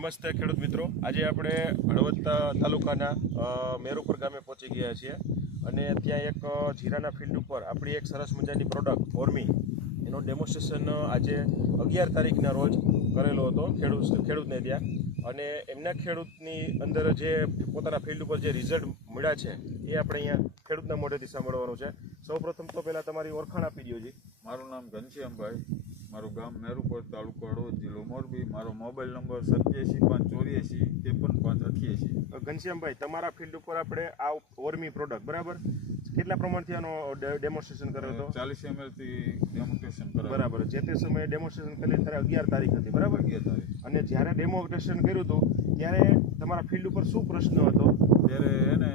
નમસ્તે ખેડૂત મિત્રો, આજે આપણે હળવદ તાલુકાના મેરુપર ગામે પહોંચી ગયા છીએ અને ત્યાં એક જીરાના ફિલ્ડ ઉપર આપણી એક સરસ મજાની પ્રોડક્ટ ઓર્મી એનો ડેમોન્સ્ટ્રેશન આજે 11 તારીખના રોજ કરેલો હતો ખેડૂતને ત્યાં. અને એમના ખેડૂતની અંદર જે પોતાના ફિલ્ડ ઉપર જે રિઝલ્ટ મળ્યા છે એ આપણે અહીંયા ખેડૂતના મોઢેથી સાંભળવાનું છે. સૌપ્રથમ તો પહેલાં તમારી ઓળખાણ આપી દો જી. મારું નામ ઘનશ્યામભાઈ, મારું ગામ મેરુપર, તાલુકો હળવદ, જિલ્લો મોરબી. મારો મોબાઈલ નંબર 87 584 53 588. ઘનશ્યામભાઈ, તમારા ફિલ્ડ ઉપર આપણે આ ઓર્મી પ્રોડક્ટ બરાબર કેટલા પ્રમાણથી આનો ડેમોન્સ્ટ્રેશન કર્યો હતો? 40 ml થી ડેમોન્સ્ટ્રેશન કરાવ્યું. બરાબર. જે તે સમયે ડેમોન્સ્ટ્રેશન કરેલી ત્યારે 11 તારીખ હતી બરાબર? 11 તારીખ. અને જ્યારે ડેમોન્સ્ટ્રેશન કર્યું હતું ત્યારે તમારા ફિલ્ડ ઉપર શું પ્રશ્ન હતો? ત્યારે એને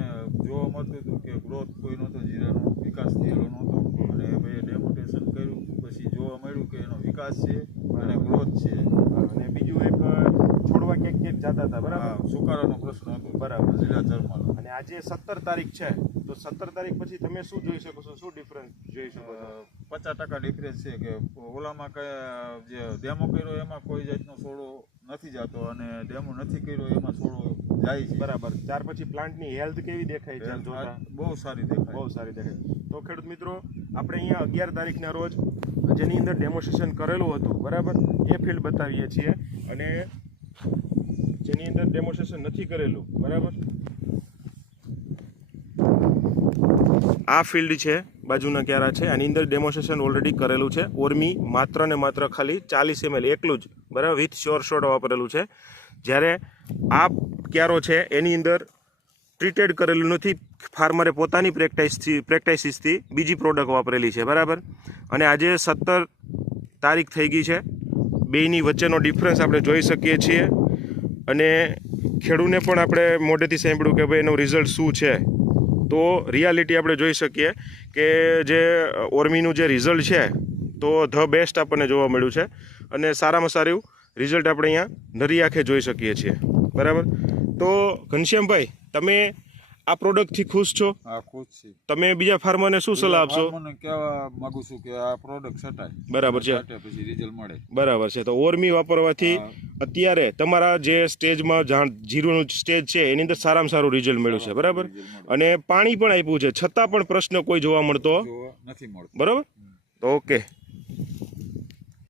જોવા મળતું હતું કે ગ્રોથ કોઈ નહોતો, જીરાનો વિકાસ થયેલો નહોતો. અને ભાઈ ડેમોન્સ્ટ્રેશન કર્યું પછી જોવા મળ્યું કે એનો વિકાસ છે અને ગ્રોથ છે. અને બીજું એક છોડવા ક્યાંક જતા હતા બરાબર? સુકારાનો પ્રશ્ન હતો બરાબર. જીરા ચરમાનો. અને આજે 17 તારીખ છે તો 17 તારીખ પછી તમે શું જોઈ શકો છો? શું ડિફરન્સ જોઈ શકો છો? 50% ડિફરન્સ છે કે ઓલામાં જે ડેમો કર્યો એમાં કોઈ જાતનો સોડો નથી જતો અને ડેમો નથી કર્યો એમાં સોડો જાય છે. બરાબર. ત્યાર પછી પ્લાન્ટની હેલ્થ કેવી દેખાય છે? જોતા બહુ સારી દેખાય. બહુ સારી દેખાય. તો ખેડૂત મિત્રો, આપણે અહીંયા 11 તારીખના રોજ જેની અંદર ડેમોન્સ્ટ્રેશન કરેલું હતું બરાબર એ ફિલ્ડ બતાવીએ છીએ. અને જેની અંદર ડેમોન્સ્ટ્રેશન નથી કરેલું બરાબર આ ફિલ્ડ છે, બાજુના ક્યારા છે, આની અંદર ડેમોન્સ્ટ્રેશન ઓલરેડી કરેલું છે. ઓર્મી માત્ર ને માત્ર ખાલી 40 ml એકલું જ બરાબર વિથ શ્યોર શોટ વાપરેલું છે. જ્યારે આ ક્યારો છે એની અંદર ટ્રીટેડ કરેલું નથી, ફાર્મરે પોતાની પ્રેક્ટિસિસથી બીજી પ્રોડક્ટ વાપરેલી છે બરાબર. અને આજે 17 તારીખ થઈ ગઈ છે, બેયની વચ્ચેનો ડિફરન્સ આપણે જોઈ શકીએ છીએ. અને ખેડૂતને પણ આપણે મોઢેથી સાંભળ્યું કે ભાઈ એનું રિઝલ્ટ શું છે. તો રિયાલિટી આપણે જોઈ શકીએ કે જે ઓર્મીનું જે રિઝલ્ટ છે તો ધ બેસ્ટ આપણને જોવા મળ્યું છે. અને સારામાં સારું રિઝલ્ટ આપણે અહીંયા નરી આંખે જોઈ શકીએ છીએ બરાબર. તો ઘનશ્યામભાઈ, તમે આ પ્રોડક્ટથી ખુશ છો? હા, ખુશ છું. તમે બીજા ફાર્મરને શું સલાહ આપશો? મને કહેવા માંગુ છું કે આ પ્રોડક્ટ છટાય બરાબર છે, પછી રિઝલ્ટ મળે. બરાબર છે. તો ઓર્મી વાપરવાથી અત્યારે તમારા જે સ્ટેજમાં જીરુનું સ્ટેજ છે એની અંદર સારામાં સારું રિઝલ્ટ મળ્યું છે બરાબર. અને પાણી પણ આપ્યું છે છતાં પણ પ્રશ્ન કોઈ જોવા મળતો નથી મળતો બરાબર. તો ઓકે.